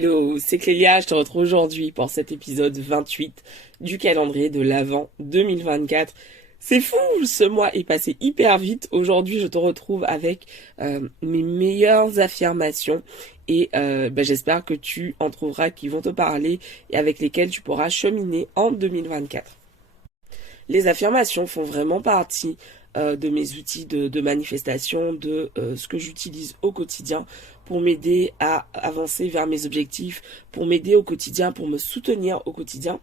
Hello, c'est Clélia, je te retrouve aujourd'hui pour cet épisode 28 du calendrier de l'Avent 2024. C'est fou, ce mois est passé hyper vite. Aujourd'hui, je te retrouve avec mes meilleures affirmations et j'espère que tu en trouveras qui vont te parler et avec lesquelles tu pourras cheminer en 2024. Les affirmations font vraiment partie de mes outils de manifestation, de ce que j'utilise au quotidien pour m'aider à avancer vers mes objectifs, pour m'aider au quotidien, pour me soutenir au quotidien.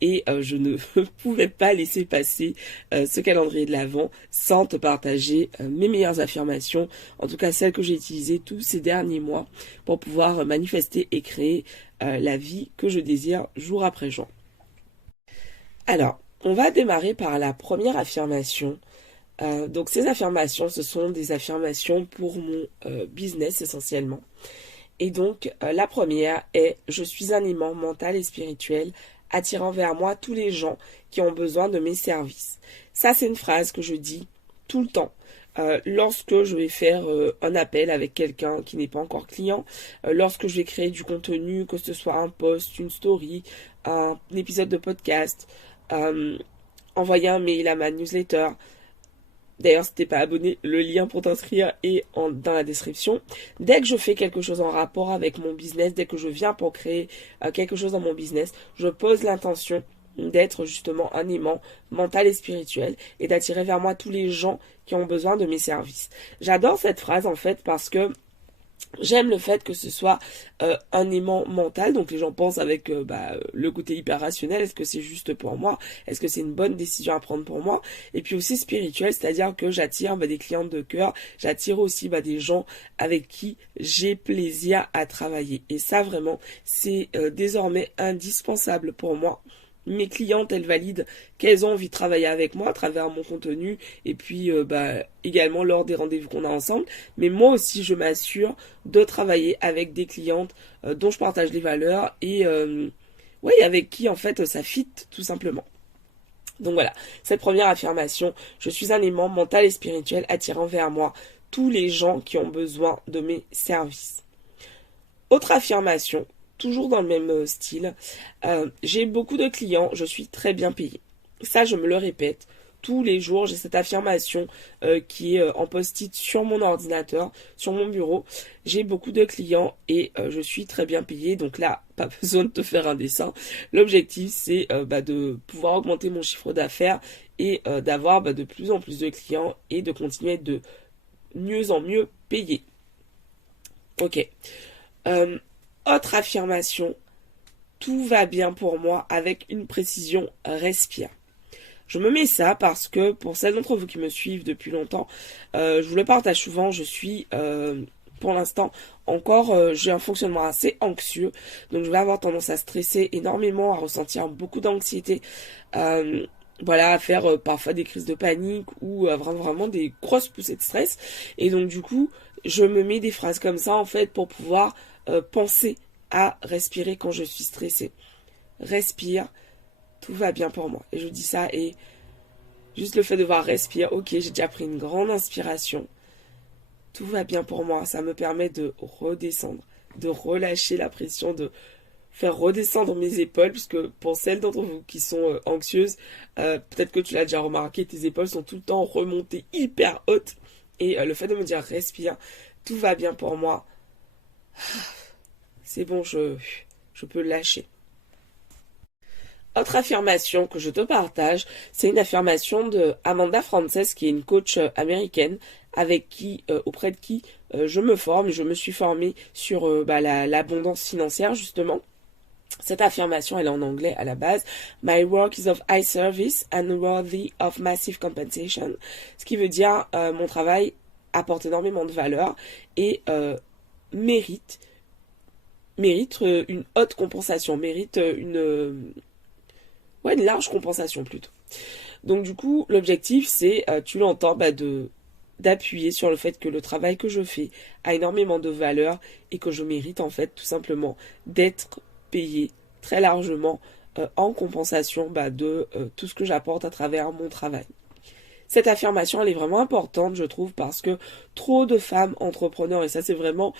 Et je ne pouvais pas laisser passer ce calendrier de l'Avent sans te partager mes meilleures affirmations, en tout cas celles que j'ai utilisées tous ces derniers mois pour pouvoir manifester et créer la vie que je désire jour après jour. Alors, on va démarrer par la première affirmation. Donc ces affirmations, ce sont des affirmations pour mon business essentiellement. Et donc la première est: je suis un aimant mental et spirituel attirant vers moi tous les gens qui ont besoin de mes services. Ça, c'est une phrase que je dis tout le temps. Lorsque je vais faire un appel avec quelqu'un qui n'est pas encore client, lorsque je vais créer du contenu, que ce soit un post, une story, un épisode de podcast, envoyer un mail à ma newsletter. D'ailleurs, si t'es pas abonné, le lien pour t'inscrire est dans la description. Dès que je fais quelque chose en rapport avec mon business, dès que je viens pour créer quelque chose dans mon business, je pose l'intention d'être justement un aimant mental et spirituel et d'attirer vers moi tous les gens qui ont besoin de mes services. J'adore cette phrase en fait parce que j'aime le fait que ce soit un aimant mental, donc les gens pensent avec le côté hyper rationnel, est-ce que c'est juste pour moi, est-ce que c'est une bonne décision à prendre pour moi, et puis aussi spirituel, c'est-à-dire que j'attire des clientes de cœur, j'attire aussi des gens avec qui j'ai plaisir à travailler, et ça vraiment c'est désormais indispensable pour moi. Mes clientes, elles valident qu'elles ont envie de travailler avec moi à travers mon contenu et puis également lors des rendez-vous qu'on a ensemble. Mais moi aussi, je m'assure de travailler avec des clientes dont je partage les valeurs et avec qui en fait ça fit tout simplement. Donc voilà, cette première affirmation: je suis un aimant mental et spirituel attirant vers moi tous les gens qui ont besoin de mes services. Autre affirmation, toujours dans le même style, j'ai beaucoup de clients, je suis très bien payée. Ça, je me le répète tous les jours. J'ai cette affirmation qui est en post-it sur mon ordinateur, sur mon bureau. J'ai beaucoup de clients et je suis très bien payée. Donc là, pas besoin de te faire un dessin. L'objectif, c'est de pouvoir augmenter mon chiffre d'affaires et d'avoir de plus en plus de clients et de continuer de mieux en mieux payer. Ok. Autre affirmation: tout va bien pour moi, avec une précision, respire. Je me mets ça parce que pour celles d'entre vous qui me suivent depuis longtemps, je vous le partage souvent, je suis pour l'instant encore, j'ai un fonctionnement assez anxieux, donc je vais avoir tendance à stresser énormément, à ressentir beaucoup d'anxiété, à faire parfois des crises de panique ou vraiment des grosses poussées de stress. Et donc du coup, je me mets des phrases comme ça en fait pour pouvoir penser à respirer quand je suis stressée. Respire, tout va bien pour moi. Et je dis ça et juste le fait de voir respirer, ok, j'ai déjà pris une grande inspiration. Tout va bien pour moi, ça me permet de redescendre, de relâcher la pression, de faire redescendre mes épaules, puisque pour celles d'entre vous qui sont anxieuses, peut-être que tu l'as déjà remarqué, tes épaules sont tout le temps remontées hyper hautes. Et le fait de me dire respire, tout va bien pour moi, c'est bon, je peux lâcher. Autre affirmation que je te partage, c'est une affirmation de Amanda Frances, qui est une coach américaine auprès de qui je me forme. Je me suis formée sur l'abondance financière justement. Cette affirmation, elle est en anglais à la base. My work is of high service and worthy of massive compensation. Ce qui veut dire mon travail apporte énormément de valeur et mérite une haute compensation, mérite une large compensation plutôt. Donc du coup, l'objectif c'est, tu l'entends, d'appuyer sur le fait que le travail que je fais a énormément de valeur et que je mérite en fait tout simplement d'être payé très largement en compensation de tout ce que j'apporte à travers mon travail. Cette affirmation, elle est vraiment importante, je trouve, parce que trop de femmes entrepreneurs, et ça c'est vraiment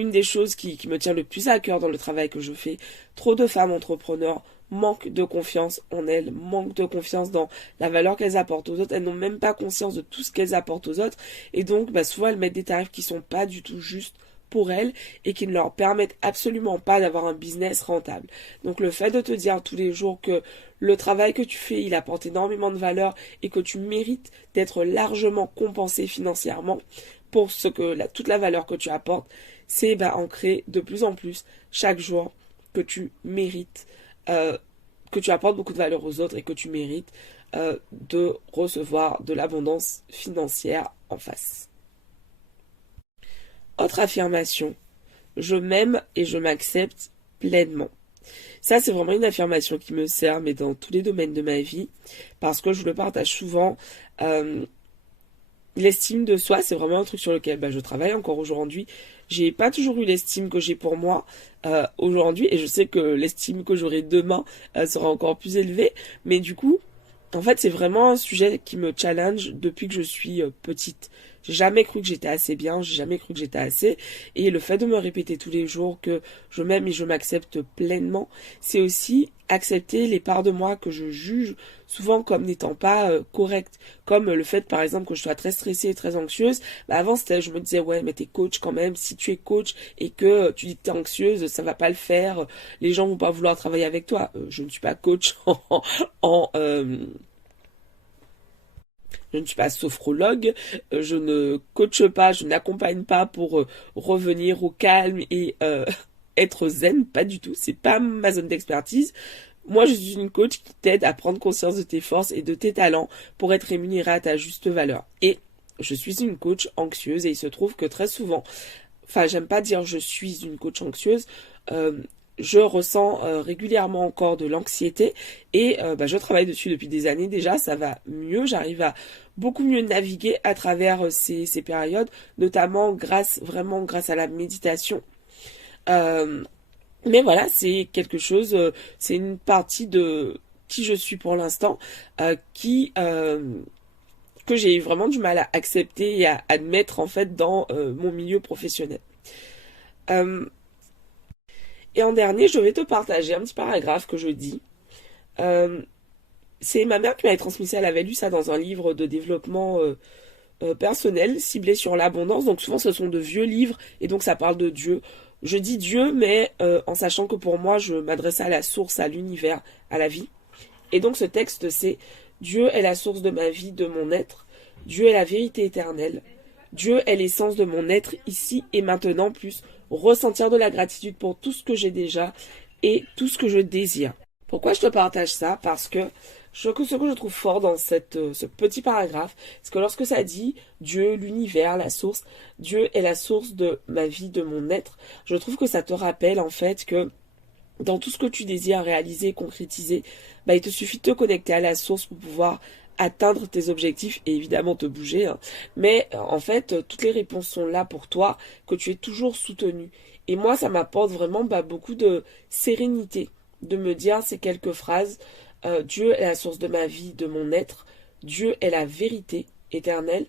une des choses qui me tient le plus à cœur dans le travail que je fais. Trop de femmes entrepreneurs manquent de confiance en elles, manquent de confiance dans la valeur qu'elles apportent aux autres. Elles n'ont même pas conscience de tout ce qu'elles apportent aux autres. Et donc, souvent, elles mettent des tarifs qui sont pas du tout justes pour elles et qui ne leur permettent absolument pas d'avoir un business rentable. Donc, le fait de te dire tous les jours que le travail que tu fais, il apporte énormément de valeur et que tu mérites d'être largement compensé financièrement pour toute la valeur que tu apportes, c'est ancré de plus en plus chaque jour que tu mérites, que tu apportes beaucoup de valeur aux autres et que tu mérites de recevoir de l'abondance financière en face. Autre affirmation, je m'aime et je m'accepte pleinement. Ça, c'est vraiment une affirmation qui me sert, mais dans tous les domaines de ma vie, parce que je le partage souvent. L'estime de soi, c'est vraiment un truc sur lequel je travaille encore aujourd'hui. J'ai pas toujours eu l'estime que j'ai pour moi aujourd'hui, et je sais que l'estime que j'aurai demain sera encore plus élevée, mais du coup, en fait, c'est vraiment un sujet qui me challenge depuis que je suis petite. J'ai jamais cru que j'étais assez bien, j'ai jamais cru que j'étais assez. Et le fait de me répéter tous les jours que je m'aime et je m'accepte pleinement, c'est aussi accepter les parts de moi que je juge souvent comme n'étant pas correctes. Comme le fait, par exemple, que je sois très stressée et très anxieuse. Avant, je me disais, ouais, mais t'es coach quand même. Si tu es coach et que tu dis que t'es anxieuse, ça va pas le faire. Les gens vont pas vouloir travailler avec toi. Je ne suis pas coach en je ne suis pas sophrologue, je ne coache pas, je n'accompagne pas pour revenir au calme et être zen, pas du tout, c'est pas ma zone d'expertise. Moi, je suis une coach qui t'aide à prendre conscience de tes forces et de tes talents pour être rémunérée à ta juste valeur. Et je suis une coach anxieuse et il se trouve que très souvent, j'aime pas dire je suis une coach anxieuse, je ressens régulièrement encore de l'anxiété et je travaille dessus depuis des années déjà, ça va mieux, j'arrive à beaucoup mieux naviguer à travers ces périodes, notamment grâce à la méditation. Mais voilà, c'est quelque chose, c'est une partie de qui je suis pour l'instant, que j'ai vraiment du mal à accepter et à admettre en fait dans mon milieu professionnel. Et en dernier, je vais te partager un petit paragraphe que je dis. C'est ma mère qui m'avait transmis ça, elle avait lu ça dans un livre de développement personnel ciblé sur l'abondance. Donc souvent ce sont de vieux livres et donc ça parle de Dieu. Je dis Dieu, mais en sachant que pour moi, je m'adresse à la source, à l'univers, à la vie. Et donc ce texte, c'est Dieu est la source de ma vie, de mon être. Dieu est la vérité éternelle. Dieu est l'essence de mon être ici et maintenant, plus ressentir de la gratitude pour tout ce que j'ai déjà et tout ce que je désire. Pourquoi je te partage ça? Parce que ce que je trouve fort dans ce petit paragraphe, c'est que lorsque ça dit Dieu, l'univers, la source, Dieu est la source de ma vie, de mon être, je trouve que ça te rappelle en fait que dans tout ce que tu désires réaliser, concrétiser, il te suffit de te connecter à la source pour pouvoir atteindre tes objectifs et évidemment te bouger. Hein. Mais en fait, toutes les réponses sont là pour toi, que tu es toujours soutenu. Et moi, ça m'apporte vraiment beaucoup de sérénité de me dire ces quelques phrases. Dieu est la source de ma vie, de mon être. Dieu est la vérité éternelle.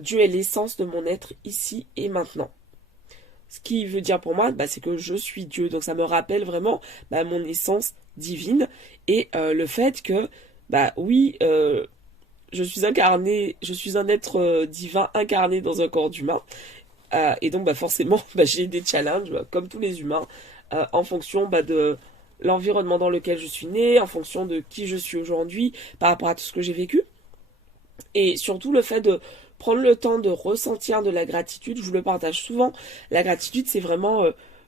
Dieu est l'essence de mon être ici et maintenant. Ce qui veut dire pour moi, c'est que je suis Dieu. Donc ça me rappelle vraiment mon essence divine et le fait que, oui, je suis incarné, je suis un être divin incarné dans un corps d'humain. Et donc forcément, j'ai des challenges, comme tous les humains, en fonction de l'environnement dans lequel je suis née, en fonction de qui je suis aujourd'hui, par rapport à tout ce que j'ai vécu. Et surtout le fait de prendre le temps de ressentir de la gratitude, je vous le partage souvent. La gratitude, c'est vraiment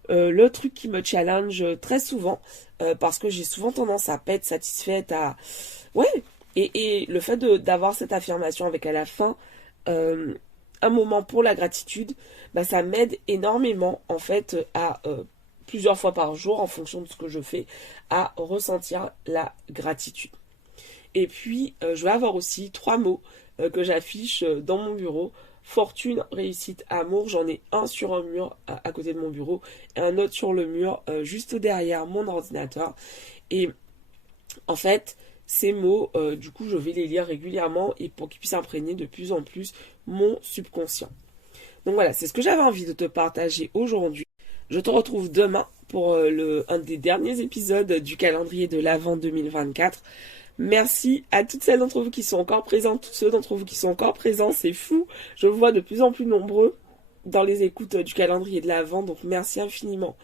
le truc qui me challenge très souvent, parce que j'ai souvent tendance à pas être satisfaite, ouais. Et le fait d'avoir cette affirmation avec à la fin un moment pour la gratitude, ça m'aide énormément en fait à plusieurs fois par jour, en fonction de ce que je fais, à ressentir la gratitude. Et puis, je vais avoir aussi 3 mots que j'affiche dans mon bureau. Fortune, réussite, amour. J'en ai un sur un mur à côté de mon bureau et un autre sur le mur juste derrière mon ordinateur. Et en fait, ces mots, du coup, je vais les lire régulièrement et pour qu'ils puissent imprégner de plus en plus mon subconscient. Donc voilà, c'est ce que j'avais envie de te partager aujourd'hui. Je te retrouve demain pour un des derniers épisodes du calendrier de l'Avent 2024. Merci à toutes celles d'entre vous qui sont encore présentes, tous ceux d'entre vous qui sont encore présents, c'est fou. Je vous vois de plus en plus nombreux dans les écoutes du calendrier de l'Avent, donc merci infiniment.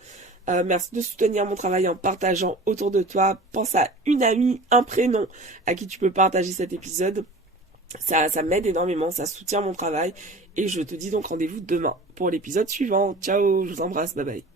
Merci de soutenir mon travail en partageant autour de toi. Pense à une amie, un prénom à qui tu peux partager cet épisode. Ça m'aide énormément, ça soutient mon travail. Et je te dis donc rendez-vous demain pour l'épisode suivant. Ciao, je vous embrasse, bye bye.